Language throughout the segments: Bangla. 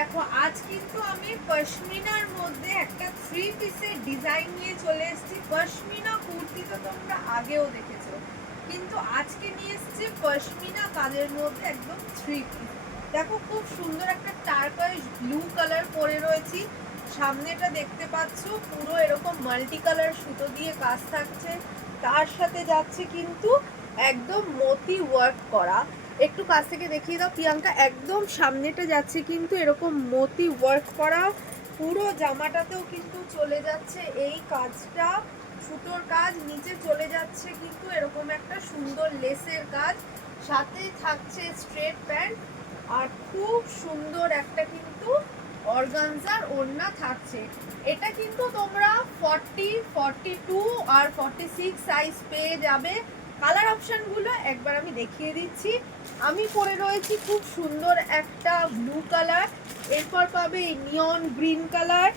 দেখো আজ কিন্তু আমি পশমিনার মধ্যে একটা থ্রি পিসের ডিজাইন নিয়ে চলে এসেছি। পশমিনা কুর্তি তো তোমরা আগেও দেখেছো, কিন্তু আজকে নিয়ে এসেছি পশমিনা কাজের মধ্যে একদম থ্রি পিস। দেখো খুব সুন্দর একটা টার্কয়েজ ব্লু কালার পরে রয়েছি। সামনেটা দেখতে পাচ্ছ পুরো এরকম মাল্টি কালার সুতো দিয়ে কাজ থাকছে, তার সাথে যাচ্ছে কিন্তু একদম মতি ওয়ার্ক করা। একটু কাছ থেকে দেখিয়ে দাও প্রিয়াঙ্কা, একদম সামনেটা যাচ্ছে কিন্তু এরকম মতি ওয়ার্ক করা। পুরো জামাটাতেও কিন্তু চলে যাচ্ছে এই কাজটা, সুতোর কাজ। নিচে চলে যাচ্ছে কিন্তু এরকম একটা সুন্দর লেসের কাজ, সাথে থাকছে স্ট্রেট প্যান্ট, আর খুব সুন্দর একটা কিন্তু অর্গানজার ওড়না থাকছে। এটা কিন্তু তোমরা 40, 42 আর 46 সাইজ পেয়ে যাবে। কালার অপশানগুলো একবার আমি দেখিয়ে দিচ্ছি। আমি পরে রয়েছি খুব সুন্দর একটা ব্লু কালার, এরপর পাবে নিয়ন green colour,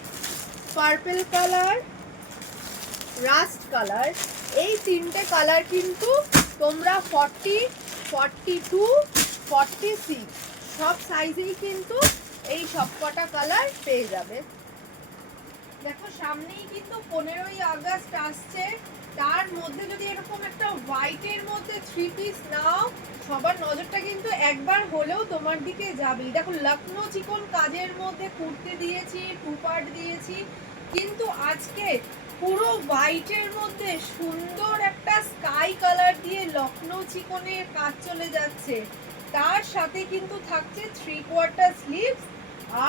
purple colour, rushed colour. এই তিনটে কালার কিন্তু তোমরা 40, 42, 46 সব সাইজেই কিন্তু এই সবকটা কালার পেয়ে যাবে। দেখো সামনেই কিন্তু 15ই আগস্ট আসছে, তার মধ্যে যদি এরকম একটা হোয়াইটের মধ্যে থ্রি পিস নাও, সবার নজরটা কিন্তু একবার হলেও তোমার দিকে যাবেই। দেখো লখনৌ চিকন কাজের মধ্যে কুর্তি দিয়েছি, টু পার্ট দিয়েছি, কিন্তু আজকে পুরো হোয়াইটের মধ্যে সুন্দর একটা স্কাই কালার দিয়ে লখনৌ চিকনের কাজ চলে যাচ্ছে। তার সাথে কিন্তু থাকছে 3/4 স্লিভস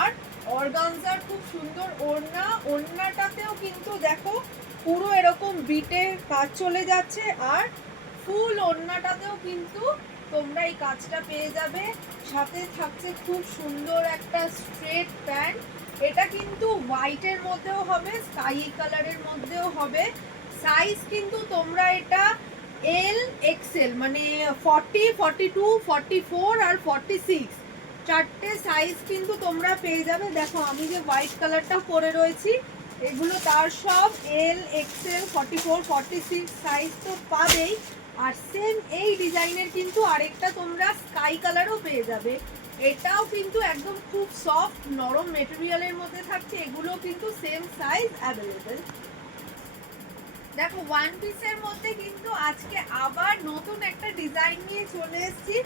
আর অর্গানজার খুব সুন্দর ওড়না। ওড়নাটাতেও কিন্তু দেখো পুরো এরকম বিটের কাজ চলে যাচ্ছে, আর ফুল ওড়নাটাতেও কিন্তু তোমরা এই কাজটা পেয়ে যাবে। সাথে থাকছে খুব সুন্দর একটা স্ট্রেট প্যান্ট। এটা কিন্তু হোয়াইটের মধ্যেও হবে, স্কাই কালারের মধ্যেও হবে। সাইজ কিন্তু তোমরা এটা এল এক্সেল মানে 40, 42, 44 আর 46 চারটে সাইজ কিন্তু তোমরা পেয়ে যাবে। দেখো আমি যে হোয়াইট কালারটা পরে রয়েছি, এগুলো তার সব এল এক্সেল 44, 46 সাইজ তো পাবেই। আর সেম এই ডিজাইনের কিন্তু আরেকটা তোমরা স্কাই কালারও পেয়ে যাবে। এটাও কিন্তু একদম খুব সফট নরম মেটেরিয়ালের মধ্যে থাকছে, এগুলো কিন্তু সেম সাইজ অ্যাভেলেবেল। দেখো ওয়ান পিসের মধ্যে কিন্তু আজকে আবার নতুন একটা ডিজাইন নিয়ে চলে এসেছি।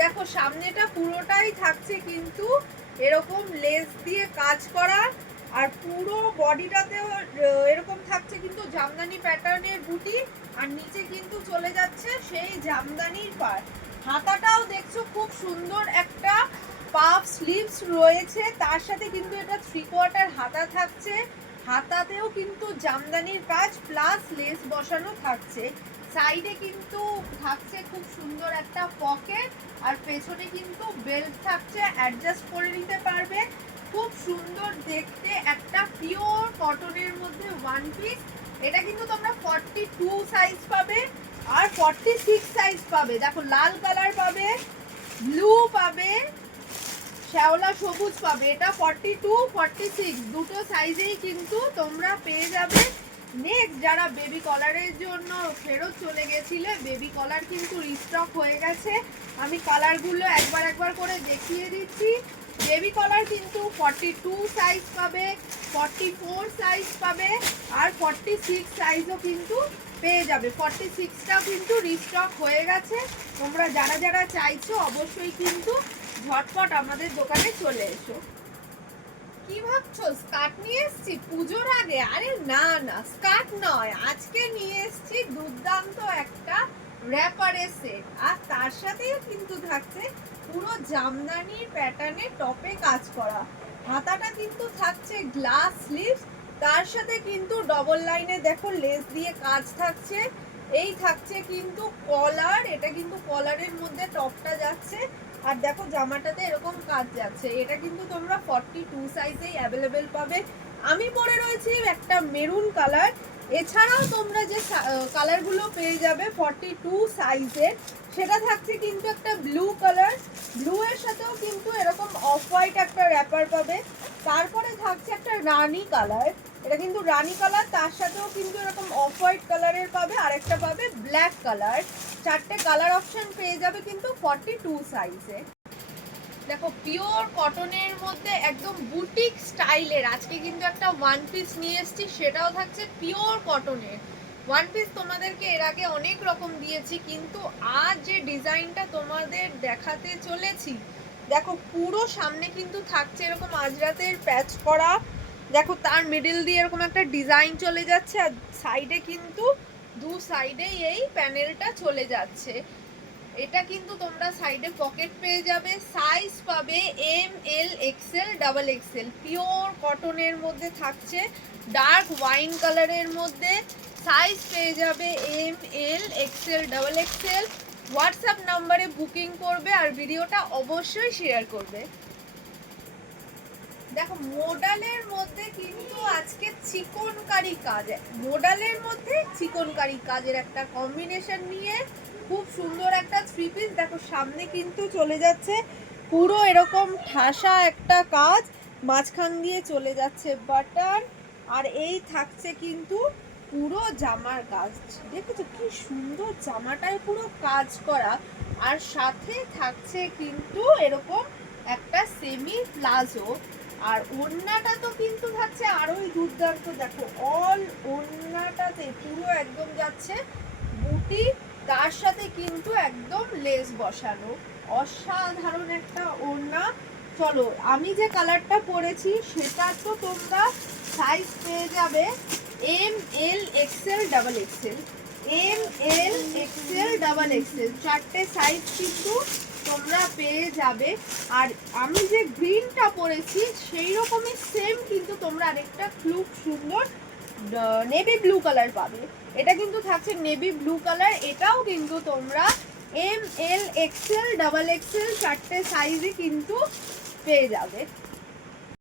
দেখো সামনেটা পুরোটাই থাকছে কিন্তু এরকম লেস দিয়ে কাজ করা, আর পুরো বডিটাতেও এরকম থাকছে কিন্তু জামদানি প্যাটার্নের বুটি, আর নিচে কিন্তু চলে যাচ্ছে সেই জামদানির পার। হাতাটাও দেখছো খুব সুন্দর একটা পাফ স্লিভস রয়েছে, তার সাথে কিন্তু এটা 3/4 হাতা থাকছে। হাতাতেও কিন্তু জামদানির কাজ প্লাস লেস বসানো থাকছে। সাইডে কিন্তু থাকছে খুব সুন্দর একটা পকেট, আর পেছনে কিন্তু বেল্ট থাকছে, অ্যাডজাস্ট করে নিতে পারবে। খুব সুন্দর দেখতে একটা পিওর কটনের মধ্যে ওয়ান পিস। এটা কিন্তু তোমরা 42 সাইজ পাবে আর 46 সাইজ পাবে। দেখো লাল কালার পাবে, ব্লু পাবে, শ্যাওলা সবুজ পাবে। এটা 42, 46 দুটো সাইজেই কিন্তু তোমরা পেয়ে যাবে। নেক্সট যারা বেবি কলারের জন্য ফেরত চলে গেছিলে, বেবি কলার কিন্তু রিস্টক হয়ে গেছে। আমি কালারগুলো একবার করে দেখিয়ে দিচ্ছি। বেবি কলার কিন্তু 42 সাইজ পাবে, 44 সাইজ পাবে, আর 46 সাইজও কিন্তু পেয়ে যাবে। 46টাও কিন্তু রিস্টক হয়ে গেছে। তোমরা যারা যারা চাইছো অবশ্যই কিন্তু ঝটপট আমাদের দোকানে চলে এসো। কি ভাবছো স্কার্ট নিয়ে এসেছি পুজোর আগে? আরে না না, স্কার্ট নয়, আজকে নিয়ে এসেছি দুর্দান্ত একটা র্যাপারের সেট, আর তার সাথেও কিন্তু থাকছে পুরো জামদানির প্যাটার্নে টপে কাজ করা। হাতাটা কিন্তু থাকছে গ্লাস স্লিভস, তার সাথে কিন্তু ডবল লাইনে দেখো লেস দিয়ে কাজ থাকছে। এই থাকছে কিন্তু কলার, এটা কিন্তু কলারের মধ্যে টপটা যাচ্ছে, আর দেখো জামাটাতে এরকম কাজ যাচ্ছে। এটা কিন্তু তোমরা 42 সাইজেই অ্যাভেলেবেল পাবে। আমি পরে রয়েছি একটা মেরুন কালার। এছাড়াও তোমরা যে কালারগুলো পেয়ে যাবে 42 সাইজের, সেটা থাকছে কিন্তু একটা ব্লু কালার। ব্লু এর সাথেও কিন্তু এরকম অফ হোয়াইট একটা র্যাপার পাবে। তারপরে থাকছে একটা রানী কালার, এটা কিন্তু রানী কালার, তার সাথেও কিন্তু এরকম অফ হোয়াইট কালারের পাবে, আরেকটা পাবে ব্ল্যাক কালার। চারটে কালার অপশন পেয়ে যাবে কিন্তু 42 সাইজে। দেখো পিওর কটনের মধ্যে একদম বুটিক স্টাইলের আজকে কিন্তু একটা ওয়ান পিস নিয়ে এসেছি, সেটাও থাকছে পিওর কটনের। ওয়ান পিস তোমাদেরকে এর আগে অনেক রকম দিয়েছি, কিন্তু আজ যে ডিজাইনটা তোমাদের দেখাতে চলেছি, দেখো পুরো সামনে কিন্তু থাকছে এরকম আজরাতের প্যাচ করা, দেখো তার মিডল দিয়ে এরকম একটা ডিজাইন চলে যাচ্ছে, আর সাইডে কিন্তু দু সাইডেই এই প্যানেলটা চলে যাচ্ছে। এটা কিন্তু তোমরা সাইডে পকেট পেয়ে যাবে, সাইজ পাবে M L XL double XL, pure কটনের মধ্যে থাকছে, ডার্ক ওয়াইন কালারের মধ্যে, সাইজ পেয়ে যাবে M L XL double XL. WhatsApp নাম্বারে বুকিং করবে আর ভিডিওটা অবশ্যই শেয়ার করবে। দেখো মোডালের মধ্যে কিন্তু আজকে চিকনকারি কাজ, মোডালের মধ্যে চিকনকারি কাজের একটা কম্বিনেশন নিয়ে খুব সুন্দর একটা থ্রি পিস। দেখো সামনে কিন্তু চলে যাচ্ছে পুরো এরকম ঠাসা একটা কাজ, মাঝখান দিয়ে চলে যাচ্ছে বাটন, আর এই থাকছে কিন্তু পুরো জামার কাজ। দেখেছো কি সুন্দর জামাটায় পুরো কাজ করা, আর সাথে থাকছে কিন্তু এরকম একটা সেমি প্লাজো, আর ওড়নাটা তো কিন্তু থাকছে আরোই দুর্দান্ত। দেখো অল ওড়নাটাতে পুরো একদম যাচ্ছে বুটি, তার সাথে কিন্তু একদম লেস বসানো, অসাধারণ একটা ওড়না। চলো আমি যে কালারটা পরেছি সেটা তো তোমরা সাইজ পেয়ে যাবে M L XL double XL, M L XL double XL, চারটে সাইজ কিন্তু তোমরা পেয়ে যাবে। আর আমি যে গ্রিনটা পরেছি সেই রকমই সেম কিন্তু তোমরা আরেকটা খুব সুন্দর নেভি ব্লু কালার পাবে, এটা কিন্তু থাকছে নেভি ব্লু কালার, এটাও কিন্তু তোমরা M L XL double XL চারটে সাইজে কিন্তু পেয়ে যাবে।